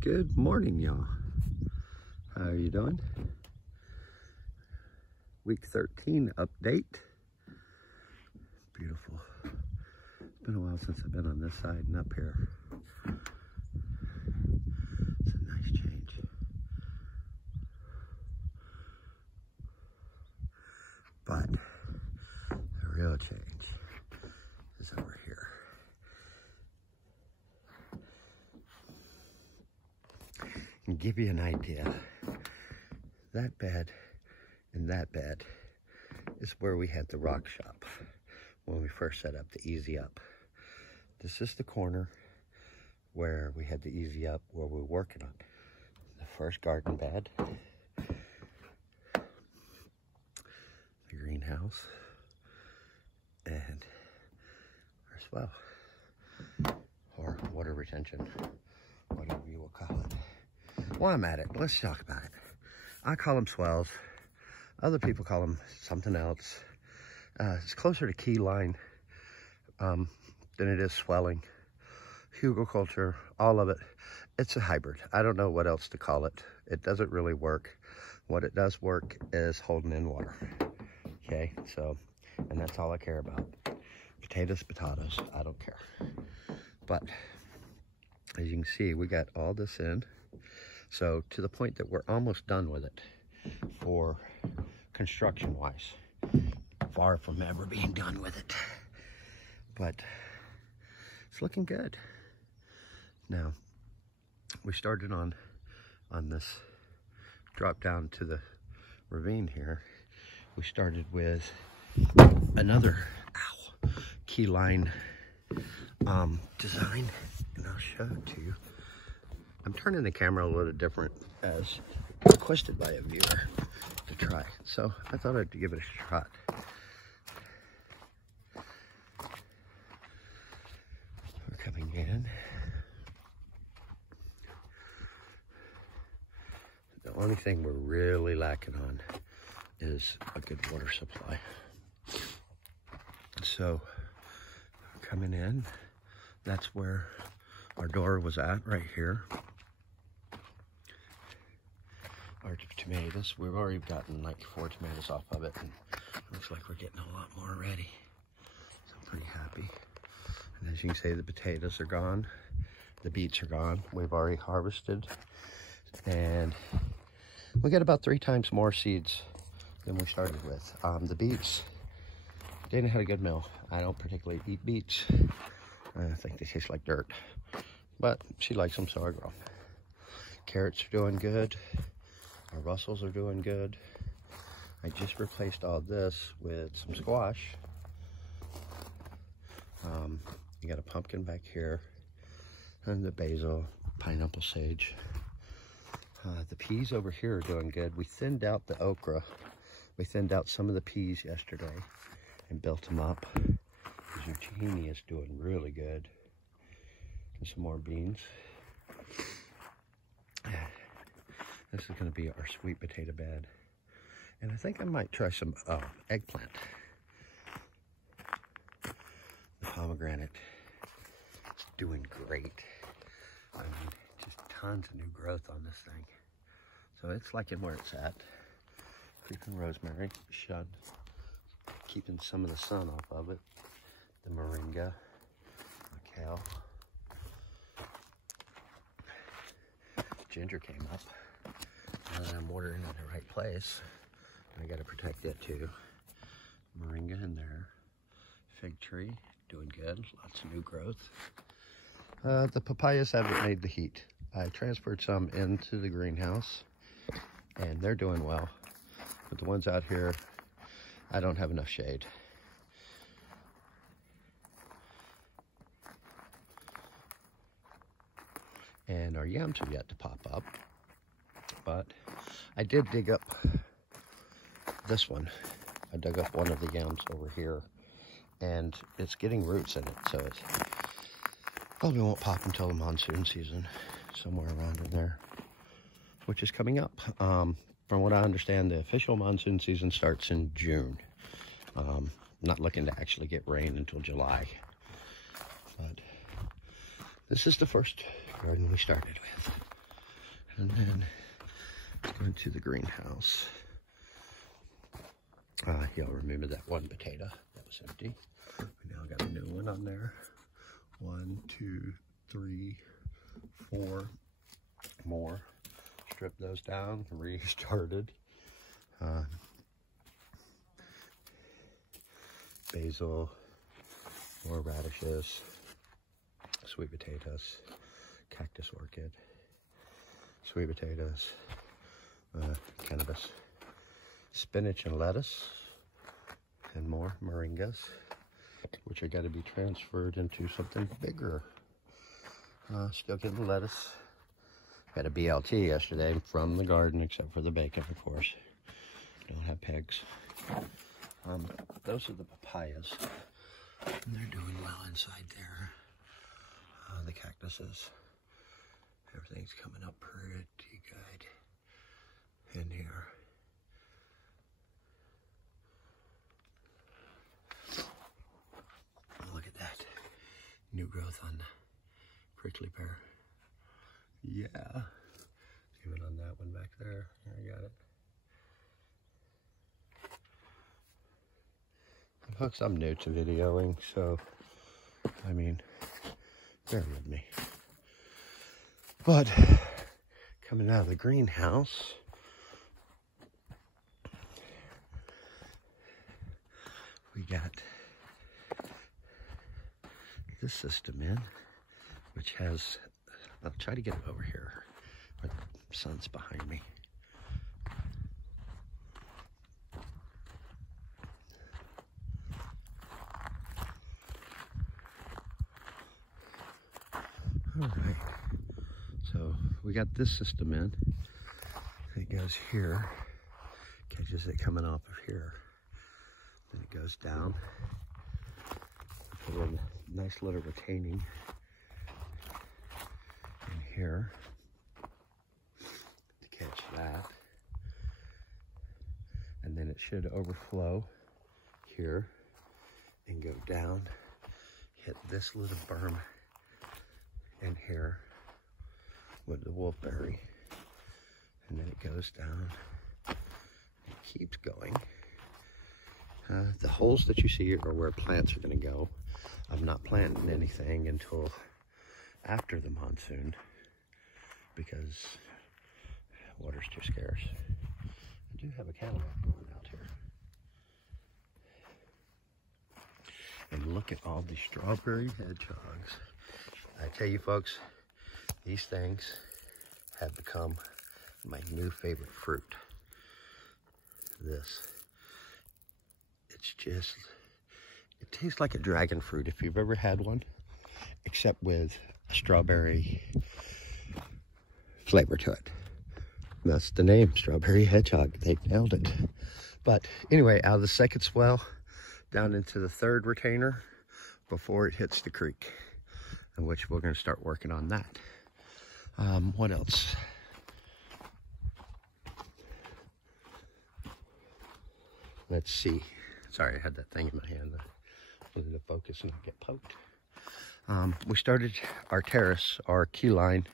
Good morning, y'all. How are you doing? Week 13 update. Beautiful. It's been a while since I've been on this side and up here. It's a nice change. But the real change is over here. And give you an idea, that bed and that bed is where we had the rock shop when we first set up the Easy Up. This is the corner where we had the Easy Up, where we were working on the first garden bed, the greenhouse, and our swell, or water retention, whatever you will call it. While I'm at it, let's talk about it. I call them swells. Other people call them something else. It's closer to key line than it is swelling. Hugelkultur, all of it. It's a hybrid. I don't know what else to call it. It doesn't really work. What it does work is holding in water. Okay, so, and that's all I care about. Potatoes, I don't care. But as you can see, we got all this in. So to the point that we're almost done with it for construction-wise. Far from ever being done with it. But it's looking good. Now, we started on this drop down to the ravine here. We started with another key line design, and I'll show it to you. I'm turning the camera a little different as requested by a viewer to try. So I thought I'd give it a shot. We're coming in. The only thing we're really lacking on is a good water supply. So coming in, that's where our door was at, right here. Our tomatoes, we've already gotten like 4 tomatoes off of it, and it looks like we're getting a lot more already. So I'm pretty happy. And as you can see, the potatoes are gone. The beets are gone. We've already harvested. And we got about 3 times more seeds than we started with. The beets, Dana had a good meal. I don't particularly eat beets. I think they taste like dirt. But she likes them, so I grow them. Carrots are doing good. Our Russells are doing good. I just replaced all this with some squash. You got a pumpkin back here, and the basil, pineapple, sage. The peas over here are doing good. We thinned out the okra. We thinned out some of the peas yesterday and built them up. The zucchini is doing really good. And some more beans. This is going to be our sweet potato bed. And I think I might try some eggplant. The pomegranate is doing great. I mean, just tons of new growth on this thing. So it's liking where it's at. Creeping rosemary, shun. Keeping some of the sun off of it. The moringa, the kale. Ginger came up. Now that I'm watering in the right place, I gotta protect it too. Moringa in there. Fig tree, doing good. Lots of new growth. The papayas haven't made the heat. I transferred some into the greenhouse, and they're doing well. But the ones out here, I don't have enough shade. And our yams have yet to pop up. But I did dig up this one. I dug up one of the yams over here, and it's getting roots in it, so it probably won't pop until the monsoon season, somewhere around in there, which is coming up. From what I understand, the official monsoon season starts in June. Not looking to actually get rain until July. But this is the first garden we started with. And then let's go into the greenhouse. Y'all remember that one potato that was empty? We now got a new one on there. 1, 2, 3, 4 more. Strip those down, restarted. Basil, more radishes, sweet potatoes, cactus orchid, sweet potatoes, cannabis, spinach and lettuce, and more moringas, which are got to be transferred into something bigger. Still getting lettuce. Had a BLT yesterday from the garden, except for the bacon, of course. Don't have pigs. Those are the papayas. And they're doing well inside there. The cactuses. Everything's coming up pretty good in here. Look at that. New growth on the prickly pear. Yeah. Even on that one back there. I got it. Folks, I'm new to videoing, so, I mean, bear with me. But, coming out of the greenhouse, we got this system in, which has, I'll try to get it over here, where the sun's behind me. All right, so we got this system in. It goes here, catches it coming off of here. Then it goes down. Put in a nice little retaining in here to catch that. And then it should overflow here and go down, hit this little berm in here with the wolfberry, and then it goes down, it keeps going. The holes that you see are where plants are going to go. I'm not planting anything until after the monsoon because water's too scarce. I do have a cantaloupe going out here. And look at all these strawberry hedgehogs. I tell you folks, these things have become my new favorite fruit. This. It's just, it tastes like a dragon fruit if you've ever had one, except with a strawberry flavor to it. That's the name, strawberry hedgehog. They nailed it. But anyway, out of the second swell, down into the third retainer before it hits the creek, in which we're going to start working on that. What else? Let's see. Sorry, I had that thing in my hand. I wanted to focus and not get poked. We started our terrace, our key line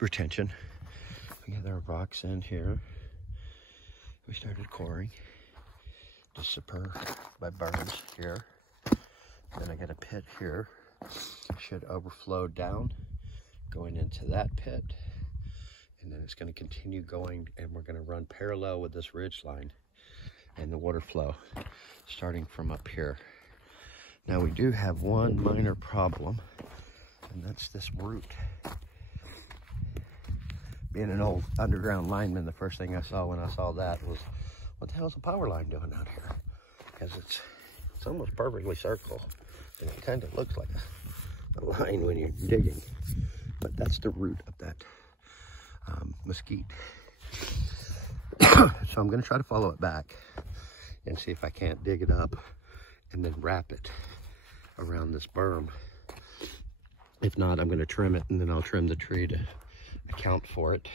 retention. We got our rocks in here. We started coring just by berms here. Then I got a pit here. Should overflow down, going into that pit. And then it's going to continue going, and we're going to run parallel with this ridge line and the water flow starting from up here. Now we do have one minor problem, and that's this root. Being an old underground lineman, the first thing I saw when I saw that was, what the hell is a power line doing out here? Because it's almost perfectly circle, and it kind of looks like a line when you're digging. But that's the root of that mesquite. So I'm going to try to follow it back and see if I can't dig it up and then wrap it around this berm. If not, I'm going to trim it, and then I'll trim the tree to account for it.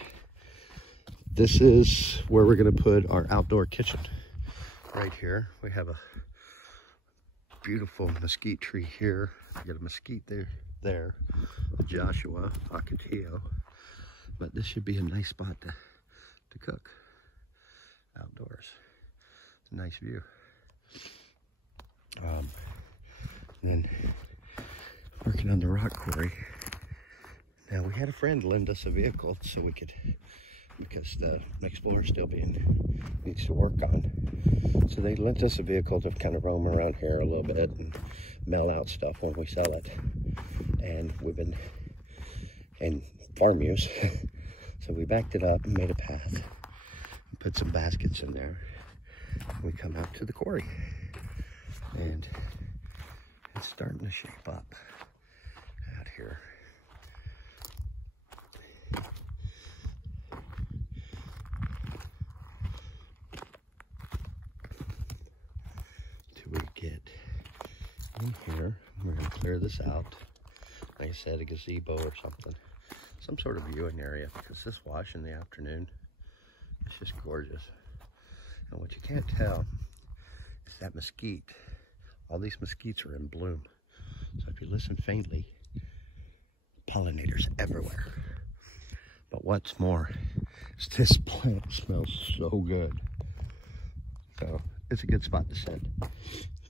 This is where we're going to put our outdoor kitchen. Right here, we have a beautiful mesquite tree here. I got a mesquite there, a Joshua Ocotillo. But this should be a nice spot to cook outdoors. It's a nice view. Then working on the rock quarry. Now we had a friend lend us a vehicle so we could, because the Explorer still needs to work on. So they lent us a vehicle to kind of roam around here a little bit and mail out stuff when we sell it. And and farm use. So we backed it up and made a path and put some baskets in there. We come out to the quarry and it's starting to shape up out here. Till we get in here, we're gonna clear this out. Like I said, a gazebo or something. Some sort of viewing area, because this wash in the afternoon, it's just gorgeous. And what you can't tell is that mesquite, all these mesquites are in bloom. So if you listen faintly, pollinators everywhere. But what's more is this plant smells so good. So it's a good spot to sit.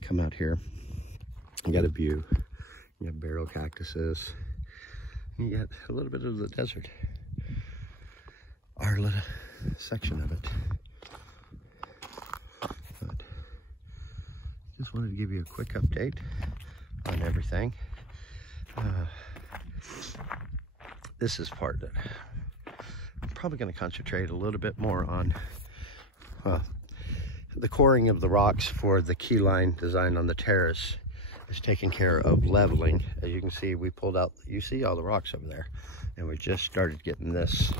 Come out here, you got a view. You have barrel cactuses. You get a little bit of the desert. Our little section of it. But just wanted to give you a quick update on everything. This is part that I'm probably going to concentrate a little bit more on the coring of the rocks for the key line design on the terrace. Is taking care of leveling. As you can see, we pulled out, you see all the rocks over there, and we just started getting this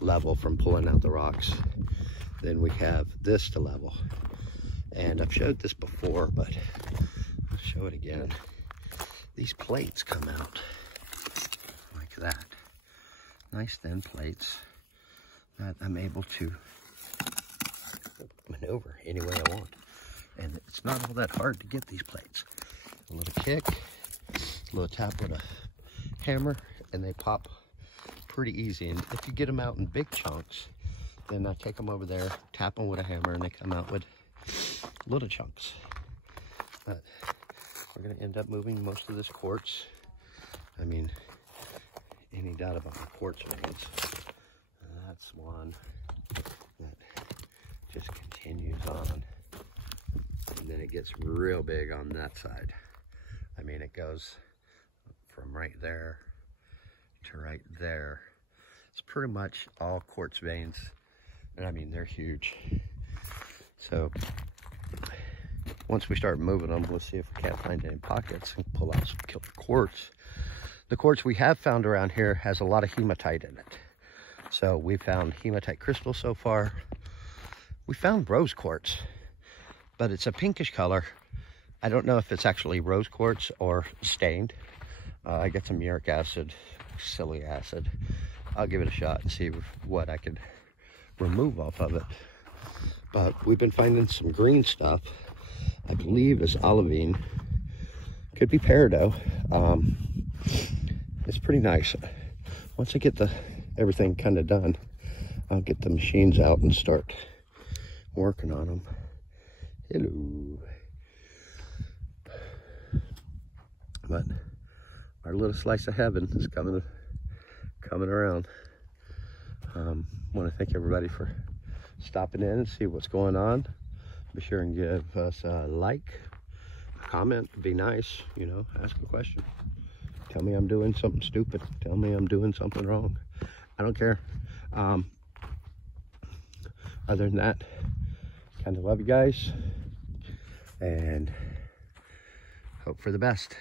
level from pulling out the rocks. Then we have this to level. And I've showed this before, but I'll show it again. These plates come out like that. Nice thin plates that I'm able to maneuver any way I want. And it's not all that hard to get these plates. A little kick, a little tap with a hammer, and they pop pretty easy. And if you get them out in big chunks, then I take them over there, tap them with a hammer, and they come out with little chunks. But we're going to end up moving most of this quartz. I mean, any doubt about the quartz veins. That's one that just continues on. And then it gets real big on that side. I mean, it goes from right there to right there. It's pretty much all quartz veins. And I mean, they're huge. So once we start moving them, let's see if we can't find any pockets and pull out some killer quartz. The quartz we have found around here has a lot of hematite in it. So we found hematite crystal so far. We found rose quartz, but it's a pinkish color. I don't know if it's actually rose quartz or stained. I get some uric acid, psyllic acid. I'll give it a shot and see what I can remove off of it. But we've been finding some green stuff. I believe is olivine. Could be peridot. It's pretty nice. Once I get everything kind of done, I'll get the machines out and start working on them. Hello. But our little slice of heaven is coming around. Want to thank everybody for stopping in and see what's going on. Be sure and give us a like, a comment. Be nice, you know, ask a question. Tell me I'm doing something stupid. Tell me I'm doing something wrong. I don't care. Other than that, kind of love you guys and hope for the best.